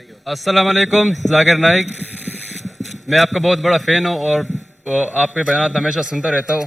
السلام علیکم. ذاکر نائک. میں آپ کا بہت بڑا فین ہوں اور آپ کے بیانات ہمیشہ سنتا رہتا ہوں.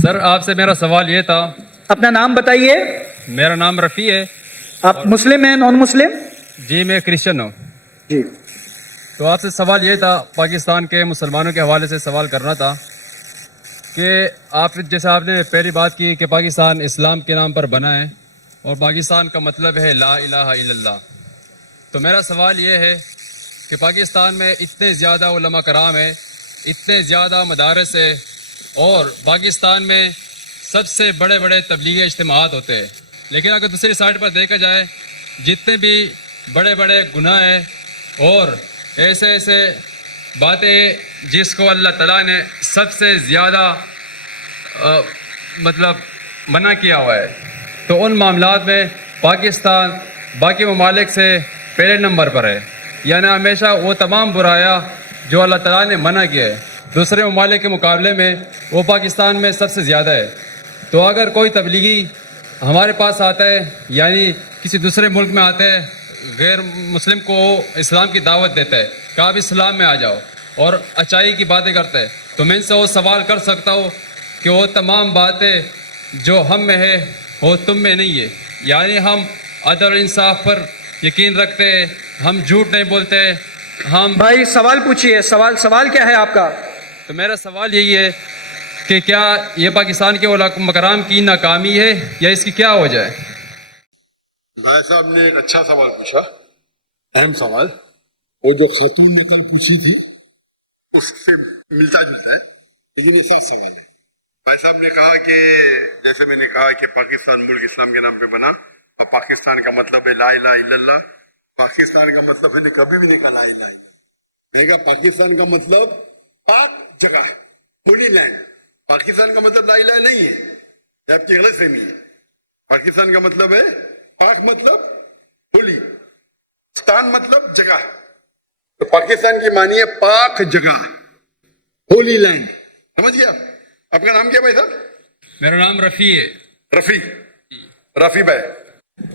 سر آپ سے میرا سوال یہ تھا. اپنا نام بتائیے. میرا نام رفیع ہے. آپ مسلم ہیں نان مسلم؟ جی میں کرسچن ہوں. جی. تو آپ سے سوال یہ تھا، پاکستان کے مسلمانوں کے حوالے سے سوال کرنا تھا کہ آپ جیسے آپ نے پہلی بات کی کہ پاکستان اسلام کے نام پر بنا ہے اور پاکستان کا مطلب ہے لا الہ الا اللہ. تو میرا سوال یہ ہے کہ پاکستان میں اتنے زیادہ علماء کرام ہیں، اتنے زیادہ مدارس ہیں، اور پاکستان میں سب سے بڑے بڑے تبلیغی اجتماعات ہوتے ہیں، لیکن اگر دوسری سائڈ پر دیکھا جائے جتنے بھی بڑے بڑے گناہ ہیں اور ایسے ایسے باتیں جس کو اللہ تعالیٰ نے سب سے زیادہ منع کیا ہوا ہے، تو ان معاملات میں پاکستان باقی ممالک سے پہلے نمبر پر ہے. یعنی ہمیشہ وہ تمام برایاں جو اللہ تعالیٰ نے منع کیا ہے دوسرے ممالک کے مقابلے میں وہ پاکستان میں سب سے زیادہ ہے. تو اگر کوئی تبلیغی ہمارے پاس آتا ہے، یعنی کسی دوسرے ملک میں آتا ہے، غیر مسلم کو اسلام کی دعوت دیتا ہے کہ آپ اسلام میں آ جاؤ اور اچائی کی باتیں کرتا ہے، تو میں ان سے وہ سوال کر سکتا ہوں کہ وہ تمام باتیں جو ہم میں ہے وہ تم میں نہیں ہے. یعنی ہم عدل اور انصاف پر یقین رکھتے ہیں، ہم جھوٹ نہیں بولتے. ہم بھائی سوال پوچھیے. سوال کیا ہے آپ کا؟ تو میرا سوال یہی ہے کہ کیا یہ پاکستان کے علماء کرام کی ناکامی ہے یا اس کی کیا وجہ ہے؟ بھائی صاحب نے ایک اچھا سوال پوچھا، اہم سوال. وہ جو خاتون نے کل پوچھی تھی اس سے ملتا جلتا ہے، لیکن یہ صاف سوال ہے. بھائی صاحب نے کہا کہ جیسے میں نے کہا کہ پاکستان ملک اسلام کے نام پہ بنا اور پاکستان کا مطلب ہے لا الہ الا اللہ. پاکستان کا مطلب میں نے کبھی بھی نہیں کہا لا الہ الا اللہ. میں نے کہا پاکستان کا مطلب پاک جگہ، ہولی لینڈ. پاکستان کا مطلب لا الہ نہیں ہے، یہ آپ کی غلط فہمی ہے. پاکستان کا مطلب ہے پاک مطلب ہولی، ستان مطلب جگہ. تو پاکستان کی معنی ہے پاک جگہ، ہولی لینڈ. سمجھ گیا؟ آپ کا نام کیا بھائی صاحب؟ میرا نام رفیع ہے. رفیع بھائی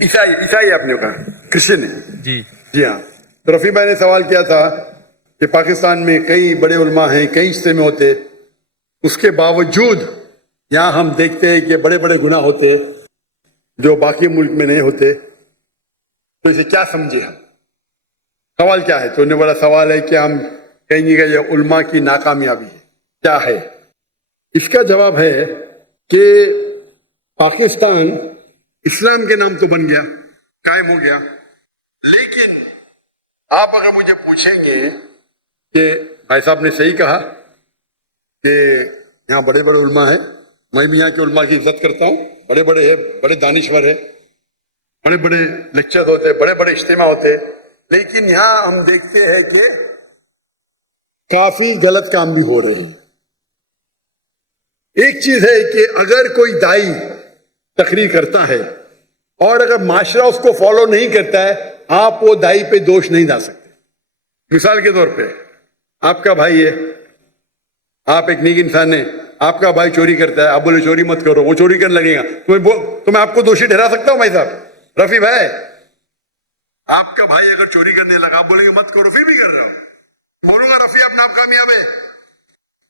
عیسائی آپ نے کہا، کرسچن ہے؟ جی ہاں. تو رفیع بھائی نے سوال کیا تھا کہ پاکستان میں کئی بڑے علماء ہیں، کئی اجتماع ہوتے، اس کے باوجود یہاں ہم دیکھتے ہیں کہ بڑے بڑے گناہ ہوتے جو باقی ملک میں نہیں ہوتے. تو اسے کیا سمجھے ہم؟ سوال کیا ہے؟ تو انہوں نے بڑا سوال ہے کہ ہم کہیں گے کہ یہ علماء کی ناکامیابی ہے. کیا ہے اس کا جواب؟ ہے کہ پاکستان اسلام کے نام تو بن گیا، قائم ہو گیا، لیکن آپ اگر مجھے پوچھیں گے کہ بھائی صاحب نے صحیح کہا کہ یہاں بڑے بڑے علماء ہیں، میں بھی یہاں کے علماء کی عزت کرتا ہوں، بڑے بڑے ہیں، بڑے دانشور ہیں، بڑے بڑے لیکچر ہوتے، بڑے بڑے اجتماع ہوتے، لیکن یہاں ہم دیکھتے ہیں کہ کافی غلط کام بھی ہو رہے ہیں. ایک چیز ہے کہ اگر کوئی دائی تقریر کرتا ہے اور اگر معاشرہ اس کو فالو نہیں کرتا ہے، آپ وہ دائی پہ دوش نہیں ڈال سکتے. مثال کے طور پہ آپ کا بھائی ہے، آپ ایک نیک انسان ہیں، آپ کا بھائی چوری کرتا ہے، آپ بولے چوری مت کرو، وہ چوری کرنے لگے گا تو میں آپ کو دوشی ٹھہرا سکتا ہوں؟ بھائی صاحب رفیع بھائی، آپ کا بھائی اگر چوری کرنے لگا، آپ بولیں گے مت کرو، پھر بھی کر رہا ہوں، بولوں گا رفیع آپ ناکامیاب کامیاب ہے،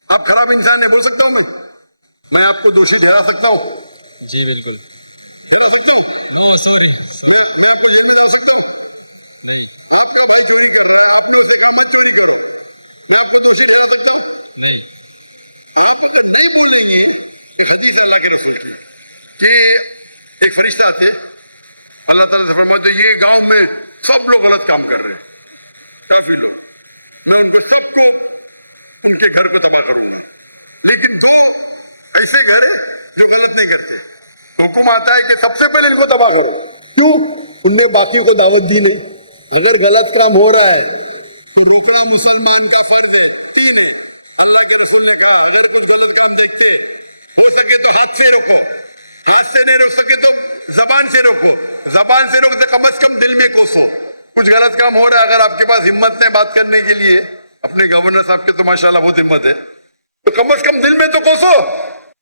آپ خراب انسان ہیں، بول سکتا ہوں میں آپ کو دوشی ٹھہرا سکتا ہوں؟ جی بالکل ٹھہرا سکتا ہوں. نو سوری میں آپ کو جیل میں ڈال سکتا ہوں؟ نہیں. آپ کا بھائی چوری کر رہا ہے، آپ نے اسے کہا مت چوری کرو، میں آپ کو دوشی ٹھہرا سکتا ہوں؟ نہیں. آپ اگر نہیں بولیں گے، ایک حدیث ہے اللہ کے رسول کی کہ ایک فرشتہ آتے، اللہ تعالیٰ سے فرماتے یہ گاؤں میں سب لوگ غلط کام کر رہے ہیں، کافی لوگ، میں ان کو سب کو ان کے گھر کو تباہ کروں گا، لیکن دو ایسے گھر ہیں جو غلط نہیں کرتے. حکم آتا ہے کہ سب سے پہلے ان کو تباہ کرو. کیوں؟ ان نے باقی کو دعوت دی نہیں. اگر غلط کام ہو رہا ہے تو روکنا مسلمان کا فرض ہے. 3 ہے. اللہ کے رسول نے کہا اگر کچھ غلط کام دیکھتے ہو سکے تو ہاتھ سے روکو، ہاتھ سے نہیں روک سکے تو زبان سے روکو، زبان سے روکتے کم از کم دل میں کوسو. کچھ غلط کام ہو رہا ہے، اگر آپ کے پاس ہمت نہیں بات کرنے کے لیے، اپنے گورنر صاحب کے تو ماشاءاللہ بہت ہمت ہے، تو کم از کم دل میں تو کوسو.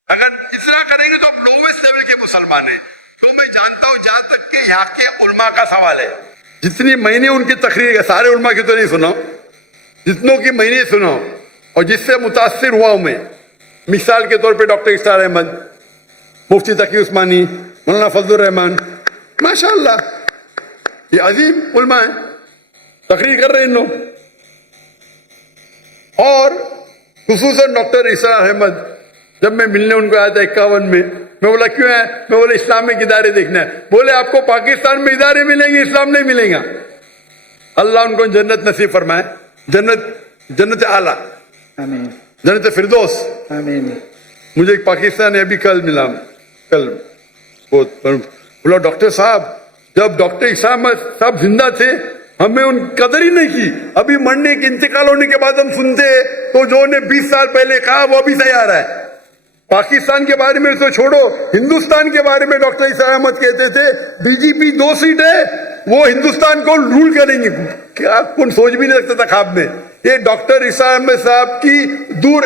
اگر اتنا کریں گے تو آپ لوویسٹ لیول کے مسلمان ہیں. تو میں جانتا ہوں جہاں تک کہ یہاں کے علماء کا سوال ہے، جتنی میں نے ان کی تقریر ہے، سارے علماء کی تو نہیں سنا، جتنوں کی میں نے سنا اور جس سے متاثر ہوا ہوں میں، مثال کے طور پہ ڈاکٹر اسرار احمد، مفتی تقی عثمانی، مولانا فضل الرحمان، ماشاءاللہ یہ عظیم علماء ہیں، تقریر کر رہے ہیں ان لوگ. اور خصوصاً ڈاکٹر اسرار احمد، جب میں ملنے ان کو آیا تھا 51 میں بولا کیوں ہے؟ میں بولا اسلامک ادارے دیکھنا ہے. بولے آپ کو پاکستان میں ادارے ملیں گے، اسلام نہیں ملے گا. اللہ ان کو جنت نصیب فرمائے، جنت اعلیٰ، آمین جنت فردوس. آمین. مجھے ایک پاکستانی ابھی کل ملا، کل بولا ڈاکٹر صاحب جب ڈاکٹر اسامہ صاحب زندہ تھے ہمیں ان قدر ہی نہیں کی، ابھی مرنے کے انتقال ہونے کے بعد ہم سنتے تو جو انہیں 20 سال پہلے کہا وہ ابھی صحیح آ رہا ہے. پاکستان کے بارے میں تو چھوڑو، ہندوستان کے بارے میں ڈاکٹر اسرار احمد کہتے تھے بی جے پی 2 سیٹ ہے وہ ہندوستان کو رول کریں گے. کیا کون سوچ بھی نہیں سکتا تھا خواب میں. یہ ڈاکٹر اسرار احمد صاحب کی دور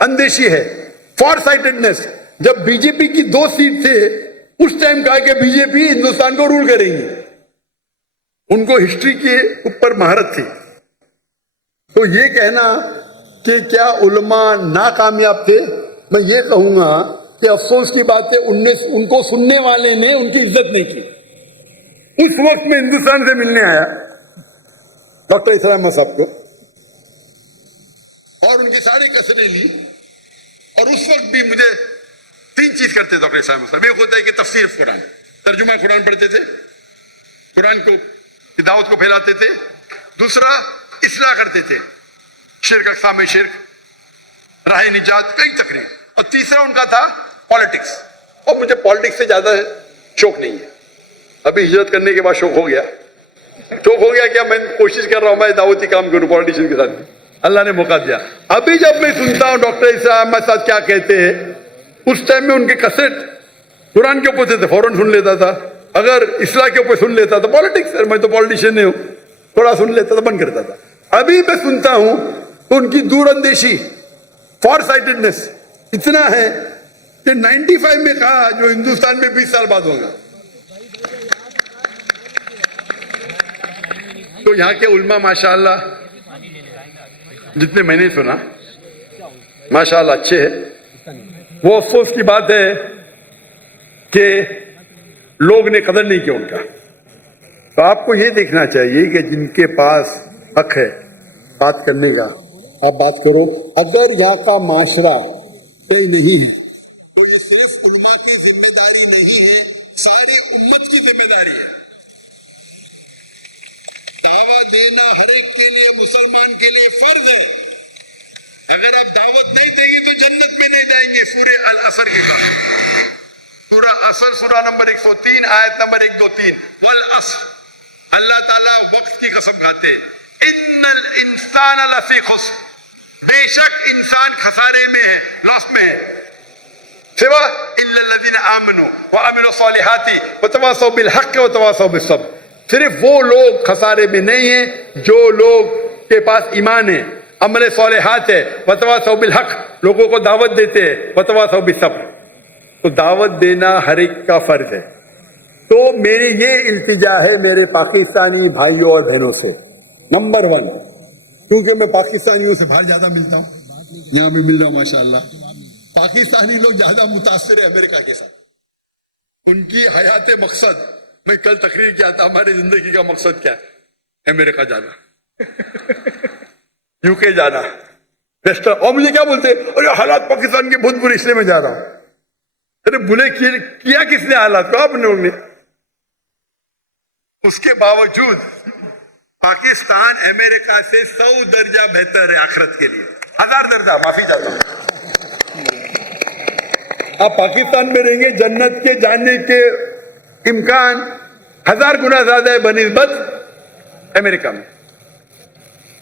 اندیشی ہے، فار سائٹڈنس. جب بی جے پی کی 2 سیٹ تھے اس ٹائم کہا کہ بی جے پی ہندوستان کو رول کریں گے. ان کو ہسٹری کے اوپر مہارت تھی. تو یہ کہنا کہ کیا علماء ناکامیاب تھے، میں یہ کہوں گا کہ افسوس کی بات ہے ان کو سننے والے نے ان کی عزت نہیں کی. اس وقت میں ہندوستان سے ملنے آیا ڈاکٹر اسرار احمد صاحب کو اور ان کی ساری کسریں لی، اور اس وقت بھی مجھے 3 چیز کرتے ڈاکٹر اسرار احمد صاحب. ایک ہوتا ہے کہ تفسیر قرآن، ترجمہ قرآن پڑھتے تھے، قرآن کو کی دعوت کو پھیلاتے تھے. دوسرا اصلاح کرتے تھے، شرک، اقسام شرک، راہ نجات، کئی تقریر. اور تیسرا ان کا تھا پالیٹکس. اور مجھے پالیٹکس سے زیادہ شوق نہیں ہے. ابھی ہجرت کرنے کے بعد شوق ہو گیا کہ میں کوشش کر رہا ہوں میں دعوتی کام کروں پالیٹیشین کے ساتھ بھی. اللہ نے موقع دیا. ابھی جب میں سنتا ہوں ڈاکٹر اسرار احمد صاحب کیا کہتے ہیں، اس ٹائم میں ان کے کسٹ قرآن کے اوپر سے فوراً سن لیتا تھا. اگر اصلاح کے اوپر سن لیتا تھا، پالیٹکس میں تو پالیٹیشین نہیں ہوں، تھوڑا سن لیتا تھا، بند کرتا تھا. ابھی میں سنتا ہوں تو ان کی دور اندیشی، فار سائٹڈنس اتنا ہے کہ 95 میں کہا جو ہندوستان میں 20 سال بعد ہوگا. تو یہاں کے علماء ماشاءاللہ جتنے میں نے سنا ماشاءاللہ اچھے ہیں. وہ افسوس کی بات ہے کہ لوگ نے قدر نہیں کیا ان کا. تو آپ کو یہ دیکھنا چاہیے کہ جن کے پاس حق ہے بات کرنے کا آپ بات کرو. اگر یہاں کا معاشرہ طے نہیں ہے تو یہ صرف علماء کی ذمہ داری نہیں ہے، ساری امت کی ذمہ داری ہے. دعوت دینا ہر ایک کے لیے، مسلمان کے لیے فرض ہے. اگر آپ دعوت نہیں دیں گے تو جنت میں نہیں جائیں گے. سورہ العصر کے ساتھ، سورہ عصر، سورہ نمبر 103 آیت نمبر 1 2 3. والعصر، اللہ تعالیٰ وقت کی قسم کھاتے، ان الانسان لفی خسر، بے شک انسان خسارے میں ہے، لاس میں ہے. سوا الا الذین آمنوا وعملوا الصالحات وتواصوا بالحق وتواصوا بالصبر. صرف وہ لوگ خسارے میں نہیں ہیں جو لوگ کے پاس ایمان ہے، عمل صالحات ہے، وتواصوا بالحق، لوگوں کو دعوت دیتے ہیں، وتواصوا بالصبر. تو دعوت دینا ہر ایک کا فرض ہے. تو میری یہ التجا ہے میرے پاکستانی بھائیوں اور بہنوں سے، نمبر 1، کیونکہ میں پاکستانیوں سے باہر زیادہ ملتا ہوں، یہاں بھی مل رہا ہوں ماشاءاللہ. پاکستانی لوگ زیادہ متاثر ہیں امریکہ کے ساتھ. ان کی حیات مقصد، میں کل تقریر کیا تھا ہماری زندگی کا مقصد کیا ہے؟ امریکہ جانا، یو کے جانا، ویسٹرن. اور مجھے کیا بولتے، ارے حالات پاکستان کے بہت برے اس لیے میں جا رہا ہوں. ارے بلے کیا کس نے حالات کو؟ آپ لوگوں نے. اس کے باوجود پاکستان امریکہ سے 100 درجہ بہتر ہے آخرت کے لیے، 1000 درجہ، معافی چاہتا ہوں. آپ پاکستان میں رہیں گے، جنت کے جانے کے امکان 1000 گنا زیادہ ہے بنسبت امریکہ میں.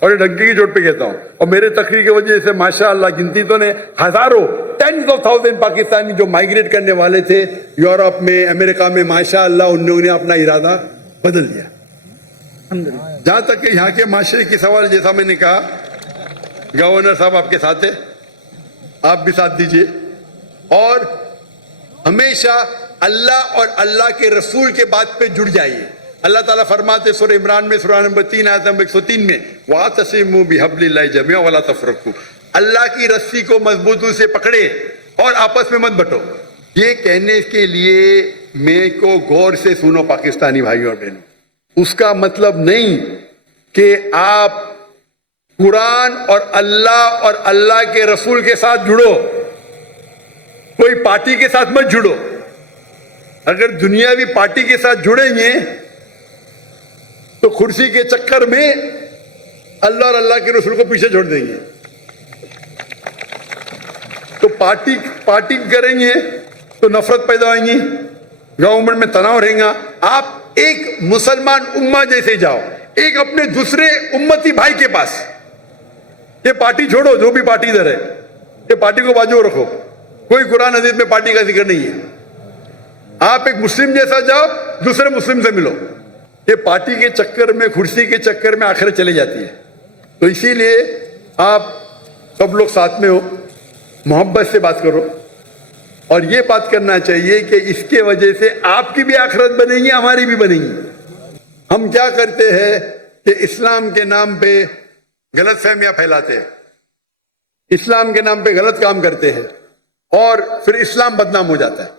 اور یہ ڈنکی کی چوٹ پہ کہتا ہوں. اور میرے تقریر کی وجہ سے ماشاءاللہ گنتی تو نے ہزاروں، ٹینز آف تھاؤزینڈ پاکستانی جو مائگریٹ کرنے والے تھے یورپ میں، امریکہ میں، ماشاءاللہ انہوں نے اپنا ارادہ بدل دیا. جہاں تک کہ یہاں کے معاشرے کی سوال، جیسا میں نے کہا گورنر صاحب آپ کے ساتھ ہے، آپ بھی ساتھ دیجئے. اور ہمیشہ اللہ اور اللہ کے رسول کے بات پہ جڑ جائیے. اللہ تعالیٰ فرماتے سورہ عمران میں سورہ نمبر 3 آیت نمبر 103 میں وَاعْتَصِمُوا بِحَبْلِ اللَّهِ جَمِيعًا وَلَا تَفَرَّقُوا, اللہ کی رسی کو مضبوطی سے پکڑے اور آپس میں مت بٹو. یہ کہنے کے لیے میں کو غور سے سنو پاکستانی بھائیوں اور بہنوں, اس کا مطلب نہیں کہ آپ قرآن اور اللہ کے رسول کے ساتھ جڑو, کوئی پارٹی کے ساتھ مت جڑو. اگر دنیاوی پارٹی کے ساتھ جڑیں گے تو کرسی کے چکر میں اللہ اور اللہ کے رسول کو پیچھے چھوڑ دیں گے. تو پارٹی کریں گے تو نفرت پیدا ہوئیں گی, گورنمنٹ میں تناؤ رہے گا. آپ ایک مسلمان امہ جیسے جاؤ, ایک اپنے دوسرے امتی بھائی کے پاس. یہ پارٹی چھوڑو, جو بھی پارٹی ادھر ہے, یہ پارٹی کو بازو رکھو, کوئی قرآن حدیث میں پارٹی کا ذکر نہیں ہے. آپ ایک مسلم جیسا جاؤ, دوسرے مسلم سے ملو. یہ پارٹی کے چکر میں, کرسی کے چکر میں آخرت چلی جاتی ہے. تو اسی لیے آپ سب لوگ ساتھ میں ہو, محبت سے بات کرو, اور یہ بات کرنا چاہیے کہ اس کے وجہ سے آپ کی بھی آخرت بنے گی, ہماری بھی بنے گی. ہم کیا کرتے ہیں کہ اسلام کے نام پہ غلط فہمیاں پھیلاتے ہیں, اسلام کے نام پہ غلط کام کرتے ہیں, اور پھر اسلام بدنام ہو جاتا ہے.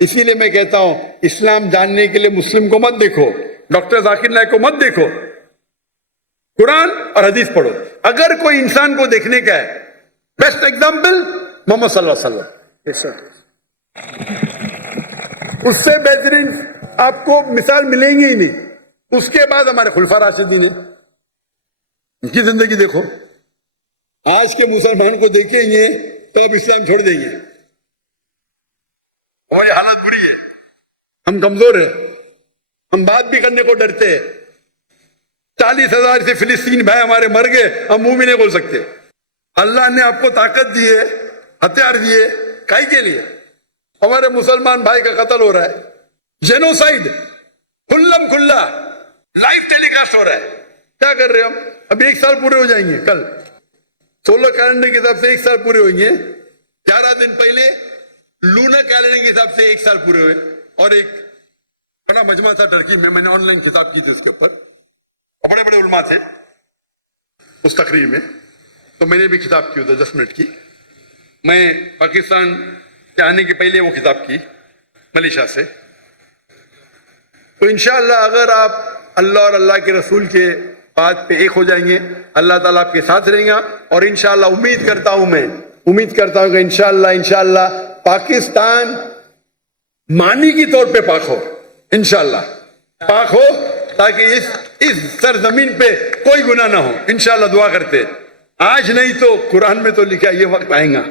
اسی لیے میں کہتا ہوں اسلام جاننے کے لیے مسلم کو مت دیکھو, ڈاکٹر ذاکر نائک کو مت دیکھو, قرآن اور حدیث پڑھو. اگر کوئی انسان کو دیکھنے کا ہے, بیسٹ ایگزامپل محمد صلی اللہ علیہ وسلم. Yes, sir. اس سے بہترین آپ کو مثال ملیں گے ہی نہیں. اس کے بعد ہمارے خلفاء راشدین ہیں, ان کی زندگی دیکھو. آج کے مسلمان کو دیکھیں گے تو آپ اسلام چھوڑ دیں گے. ہماری حالت بری ہے, ہم کمزور ہیں, ہم بات بھی کرنے کو ڈرتے ہیں. 40,000 سے فلسطین بھائی ہمارے مر گئے, ہم منہ بھی نہیں کھول سکتے. اللہ نے آپ کو طاقت دی ہے, ہتھیار دیے, کائی کے لیے؟ ہمارے مسلمان بھائی کا قتل ہو رہا ہے, جینوسائیڈ کھلم کھلا لائیو ٹیلی کاسٹ ہو رہا ہے. کیا کر رہے ہم؟ اب 1 سال پورے ہو جائیں گے کل, سولر کیلنڈر کے حساب سے 1 سال پورے ہوئیں گے. 11 دن پہلے لونر کیلنڈر کے حساب سے 1 سال پورے ہوئے. اور ایک بڑا مجمع تھا ٹرکی میں, میں نے آن لائن کتاب کی تھی اس کے اوپر, اور بڑے بڑے علماء تھے اس تقریر میں, تو میں نے بھی کتاب کی ادھر 10 منٹ کی. میں پاکستان کے آنے کے پہلے وہ کتاب کی ملیشیا سے. تو انشاءاللہ اگر آپ اللہ اور اللہ کے رسول کے بات پہ ایک ہو جائیں گے, اللہ تعالیٰ آپ کے ساتھ رہیں گا. اور انشاءاللہ امید کرتا ہوں کہ انشاءاللہ پاکستان مانی کی طور پہ پاک ہو, انشاءاللہ پاک ہو, تاکہ اس سرزمین پہ کوئی گناہ نہ ہو. انشاءاللہ دعا کرتے. آج نہیں تو قرآن میں تو لکھا یہ وقت آئے گا,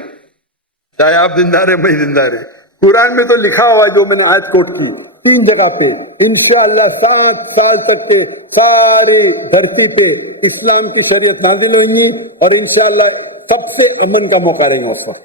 چاہے آپ زندہ رہے میں زندہ رہے. قرآن میں تو لکھا ہوا جو میں نے آیت کوٹ کی 3 جگہ پہ, انشاءاللہ 7 سال تک کے ساری دھرتی پہ اسلام کی شریعت نازل ہوئیں گی, اور انشاءاللہ سب سے امن کا موقع رہیں گا اس وقت.